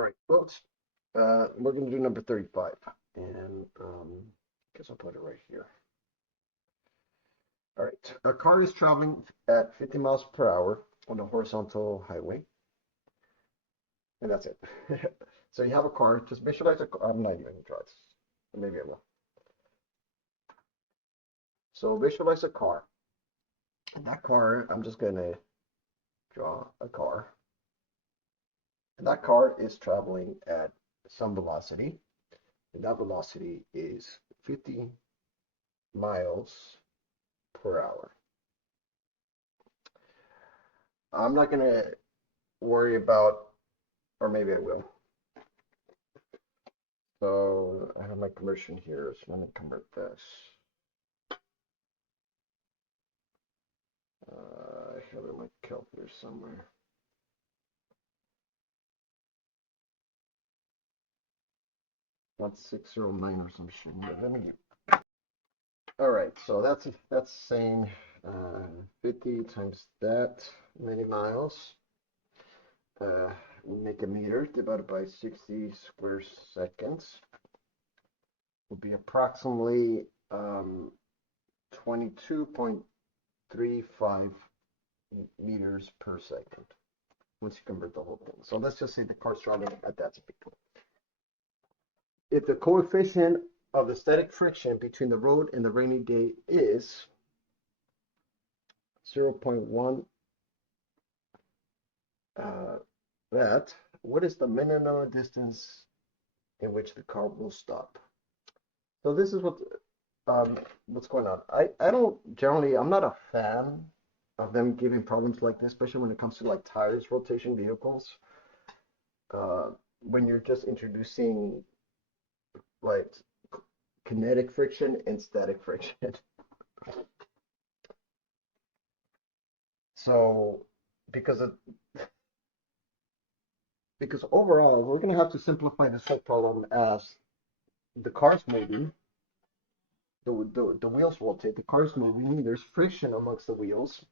All right, folks. We're going to do number 35. And I guess I'll put it right here. All right. A car is traveling at 50 miles per hour on a horizontal highway. And that's it. So you have a car. Just visualize a car. I'm not even going to try this. Maybe I will. So visualize a car. And that car, I'm just going to draw a car. And that car is traveling at some velocity. And that velocity is 50 miles per hour. I'm not going to worry about, or maybe I will. So I have my conversion here, so I'm going to convert this. I have it in my calculator somewhere. That's 609 or some shit. Let me. All right, so that's saying 50 times that many miles. We make a meter divided by 60 square seconds. Would be approximately 22.35 meters per second once you convert the whole thing. So let's just say the car's traveling at that speed. If the coefficient of the static friction between the road and the rainy day is 0.1, what is the minimum distance in which the car will stop? So this is what's going on. I don't generally, I'm not a fan of them giving problems like this, especially when it comes to like tires rotation vehicles. When you're just introducing like kinetic friction and static friction. So because overall we're gonna have to simplify this whole problem as the car's moving, the wheels rotate, the car's moving, there's friction amongst the wheels,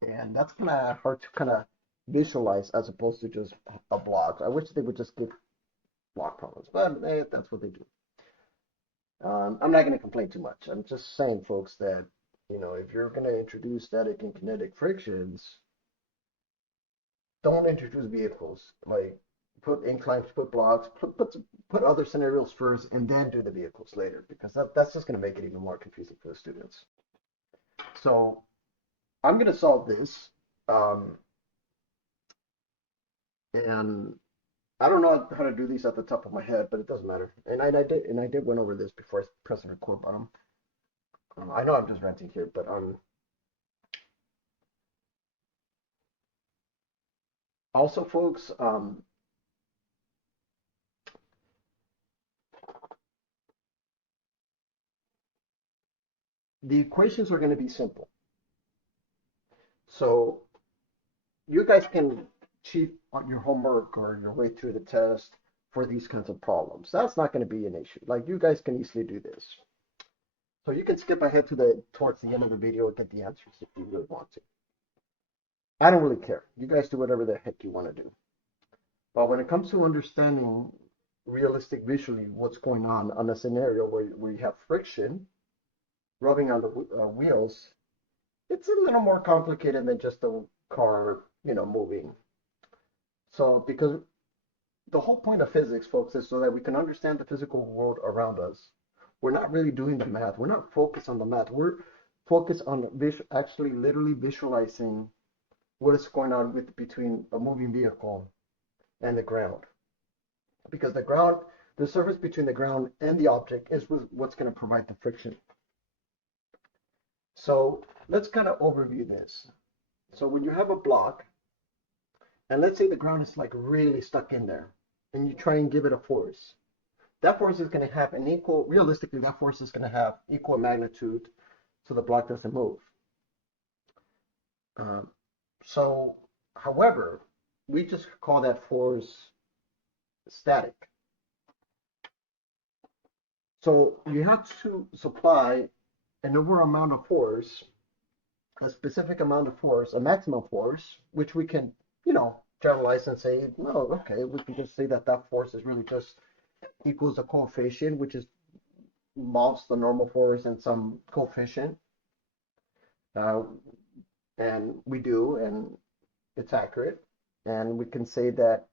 and that's kind of hard to kind of visualize as opposed to just a block. I wish they would just give block problems, but that's what they do. I'm not going to complain too much. I'm just saying, folks, that if you're going to introduce static and kinetic frictions, don't introduce vehicles. Like put inclines, put blocks, put other scenarios first, and then do the vehicles later, because that's just going to make it even more confusing for the students. So I'm going to solve this, and I don't know how to do these at the top of my head, but it doesn't matter. And I did went over this before I pressed the record button. I know I'm just ranting here, but also, folks, the equations are going to be simple. So you guys can cheat on your homework or your way through the test for these kinds of problems. That's not going to be an issue. Like you guys can easily do this. So you can skip ahead to towards the end of the video and get the answers if you really want to. I don't really care. You guys do whatever the heck you want to do. But when it comes to understanding realistic visually what's going on a scenario where you have friction rubbing on the wheels, it's a little more complicated than just the car, moving. So because the whole point of physics, folks, is so that we can understand the physical world around us. We're not really doing the math. We're not focused on the math. We're focused on actually literally visualizing what is going on between a moving vehicle and the ground. Because the surface between the ground and the object is what's going to provide the friction. So let's kind of overview this. So when you have a block, and let's say the ground is like really stuck in there, and you try and give it a force, that force is going to have realistically, that force is going to have equal magnitude so the block doesn't move. However, we just call that force static. So you have to supply an over amount of force, a specific amount of force, a maximum force, which we can, generalize and say, no, okay, we can just say that that force is really just equals a coefficient, which is mouse the normal force and some coefficient. Uh, and we do, and it's accurate. And we can say that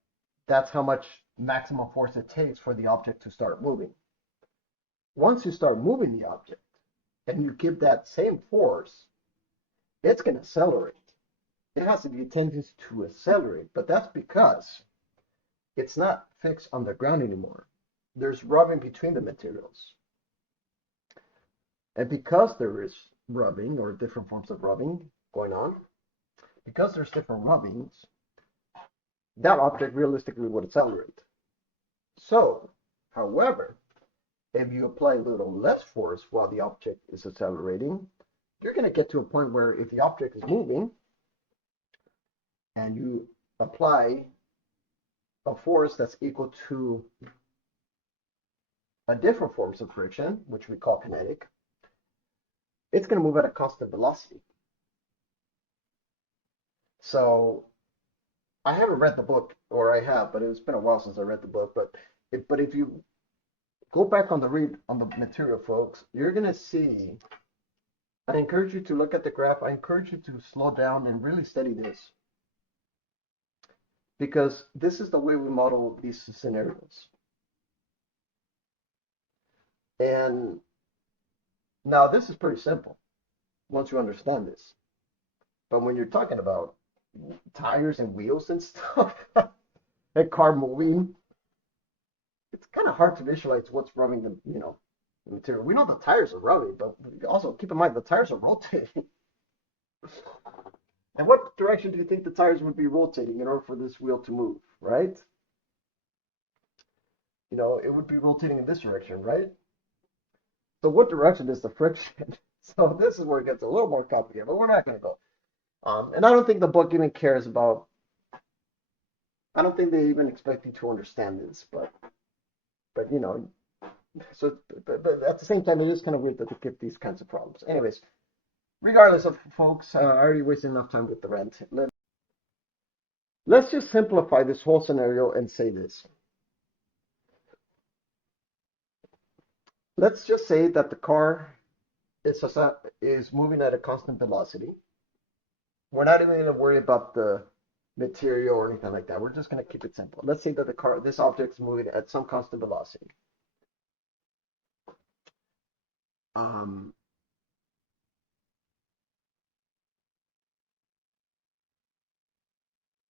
that's how much maximum force it takes for the object to start moving. Once you start moving the object and you give that same force, it's going to accelerate. It has the tendency to accelerate, but that's because it's not fixed on the ground anymore. There's rubbing between the materials. And because there is rubbing or different forms of rubbing going on, because there's different rubbings, that object realistically would accelerate. So, however, if you apply a little less force while the object is accelerating, you're going to get to a point where if the object is moving and you apply a force that's equal to a different forms of friction, which we call kinetic, it's going to move at a constant velocity. So I haven't read the book, or I have, but it's been a while since I read the book. But if you go back on the read on the material, folks, you're going to see. I encourage you to look at the graph. I encourage you to slow down and really study this, because this is the way we model these scenarios. And now this is pretty simple once you understand this. But when you're talking about tires and wheels and stuff, a car moving, it's kind of hard to visualize what's rubbing the, the material. We know the tires are rubbing, but also keep in mind the tires are rotating. And what direction do you think the tires would be rotating in order for this wheel to move, right? It would be rotating in this direction, right? So what direction is the friction? So this is where it gets a little more complicated, but we're not going to go. And I don't think the book even cares about. I don't think they even expect you to understand this, but so but at the same time, it is kind of weird that they give these kinds of problems. Anyways, regardless of folks, I already wasted enough time with the rent. Let's just simplify this whole scenario and say this. Let's just say that the car is moving at a constant velocity. We're not even going to worry about the material or anything like that. We're just going to keep it simple. Let's say that this object is moving at some constant velocity.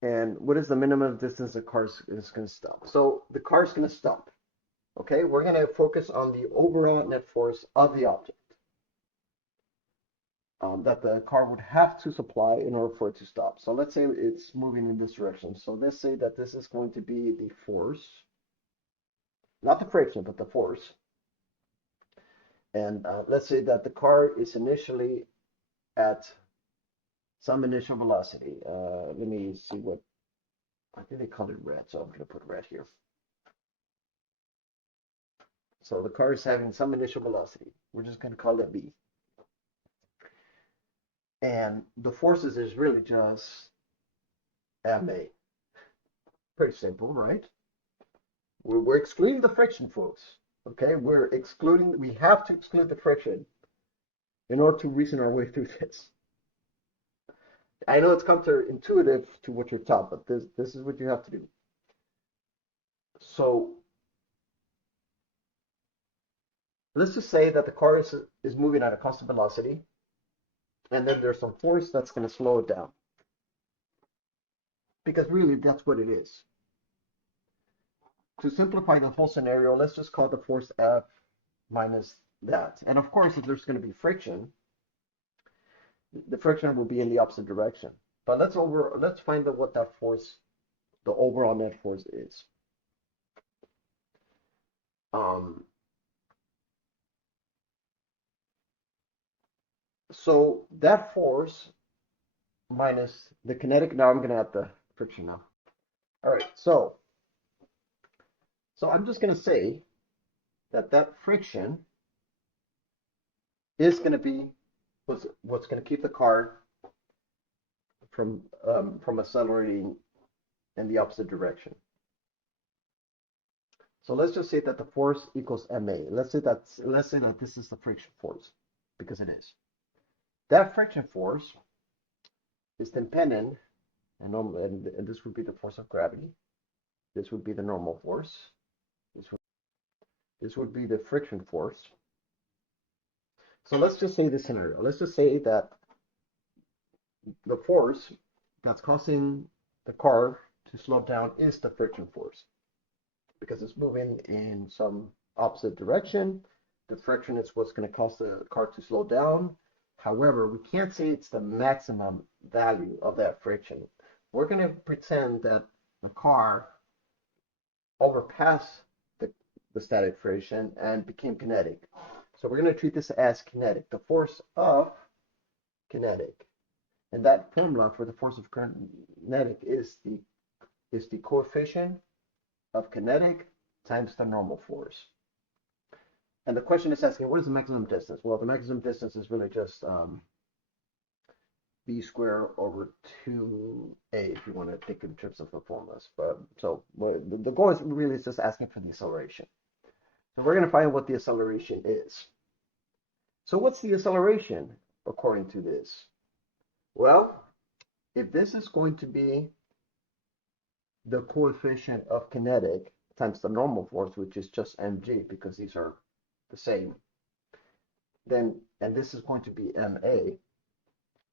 And what is the minimum distance the car is going to stop? So the car is going to stop. Okay, we're going to focus on the overall net force of the object that the car would have to supply in order for it to stop. So let's say it's moving in this direction. So let's say that this is going to be the force, not the friction, but the force. And let's say that the car is initially at some initial velocity. Let me see what, I think they call it red, so I'm going to put red here. So the car is having some initial velocity. We're just going to call it V. And the forces is really just MA. Pretty simple, right? We're excluding the friction, folks. Okay, we have to exclude the friction in order to reason our way through this. I know it's counterintuitive to what you're taught, but this is what you have to do. So let's just say that the car is moving at a constant velocity, and then there's some force that's going to slow it down. Because really, that's what it is. To simplify the whole scenario, let's just call the force F minus that. And of course, if there's going to be friction, the friction will be in the opposite direction. But let's find out what that force, the overall net force is. So that force minus the kinetic. Now I'm going to add the friction now. All right, so I'm just going to say that friction is going to be what's going to keep the car from accelerating in the opposite direction. So let's just say that the force equals ma. Let's say that this is the friction force, because it is. That friction force is dependent, and this would be the force of gravity. This would be the normal force. This would be the friction force. So let's just say this scenario. Let's just say that the force that's causing the car to slow down is the friction force, because it's moving in some opposite direction. The friction is what's going to cause the car to slow down. However, we can't say it's the maximum value of that friction. We're going to pretend that the car overpassed the static friction and became kinetic. So we're going to treat this as kinetic, the force of kinetic. And that formula for the force of kinetic is the coefficient of kinetic times the normal force. And the question is asking, what is the maximum distance? Well, the maximum distance is really just b squared over 2a, if you want to think in terms of the formulas. But so the goal is really just asking for the acceleration. So we're going to find what the acceleration is. So what's the acceleration according to this? Well, if this is going to be the coefficient of kinetic times the normal force, which is just mg, because these are the same, then, and this is going to be ma,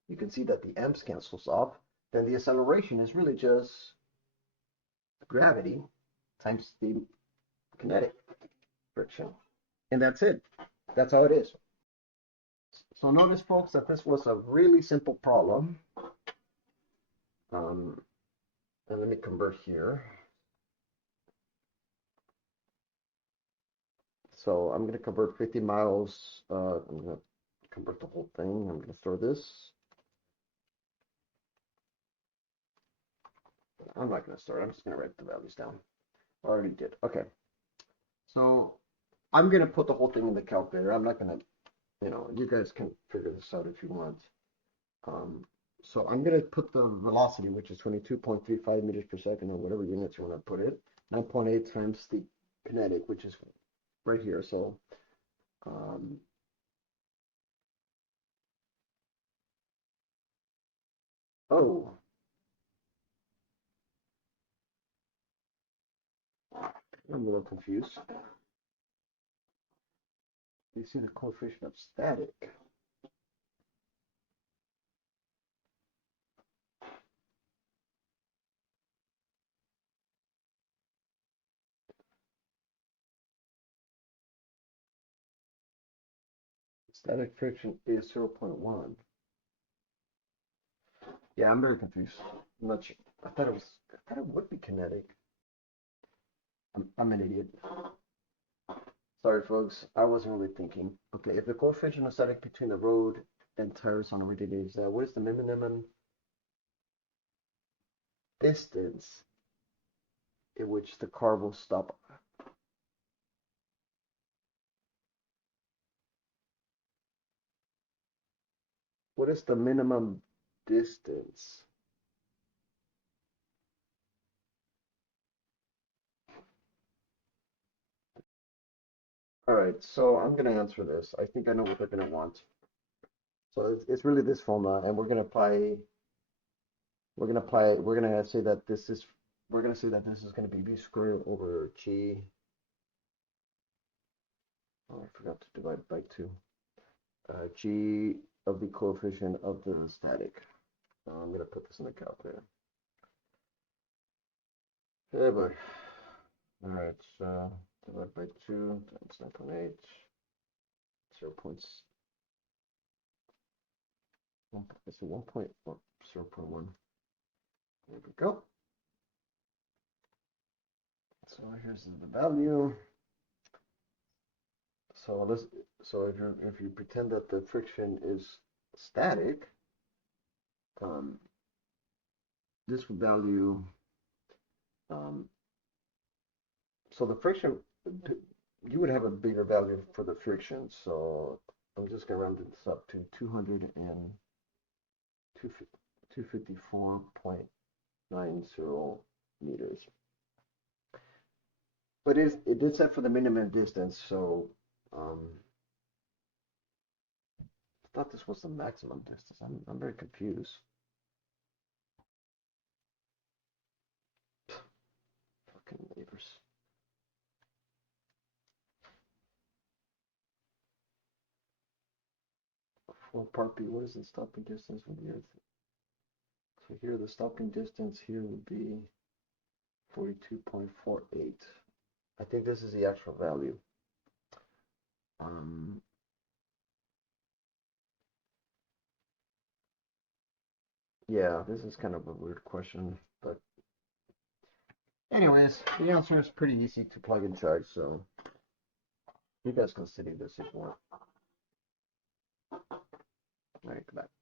you can see that the m's cancels off, then the acceleration is really just gravity times the kinetic friction. And that's it. That's how it is. So notice, folks, that this was a really simple problem. And let me convert here. So I'm going to convert 50 miles. I'm going to convert the whole thing. I'm going to store this. I'm not going to store it. I'm just going to write the values down. I already did. Okay. So I'm going to put the whole thing in the calculator. I'm not going to, you guys can figure this out if you want. So I'm going to put the velocity, which is 22.35 meters per second, or whatever units you want to put it, 9.8 times the kinetic, which is right here. So oh, I'm a little confused. You see the coefficient of static. Static friction is 0.1. Yeah, I'm very confused. I'm not sure. I thought it would be kinetic. I'm an idiot. Sorry, folks. I wasn't really thinking. Okay, if the coefficient of static between the road and tires on a radiator is what is the minimum distance in which the car will stop? What is the minimum distance? All right, so I'm going to answer this. I think I know what they're going to want. So it's really this formula, and we're going to say that this is going to be b squared over g. Oh, I forgot to divide by 2. G of the coefficient of the static. I'm going to put this in the calculator. Hey, boy. All right, so divide by 2 times 9.8, 0. 1.4, 0.1. There we go. So here's the value. So if you pretend that the friction is static, this value, so the friction, you would have a bigger value for the friction. So I'm just gonna round this up to 254.90 meters. But it did set for the minimum distance, so I thought this was the maximum distance. I'm very confused. Fucking neighbors. For part B, what is the stopping distance from the Earth? So here the stopping distance here would be 42.48. I think this is the actual value. Yeah, this is kind of a weird question, but anyways, the answer is pretty easy to plug and charge, so you guys can study this if you want. All right, goodbye.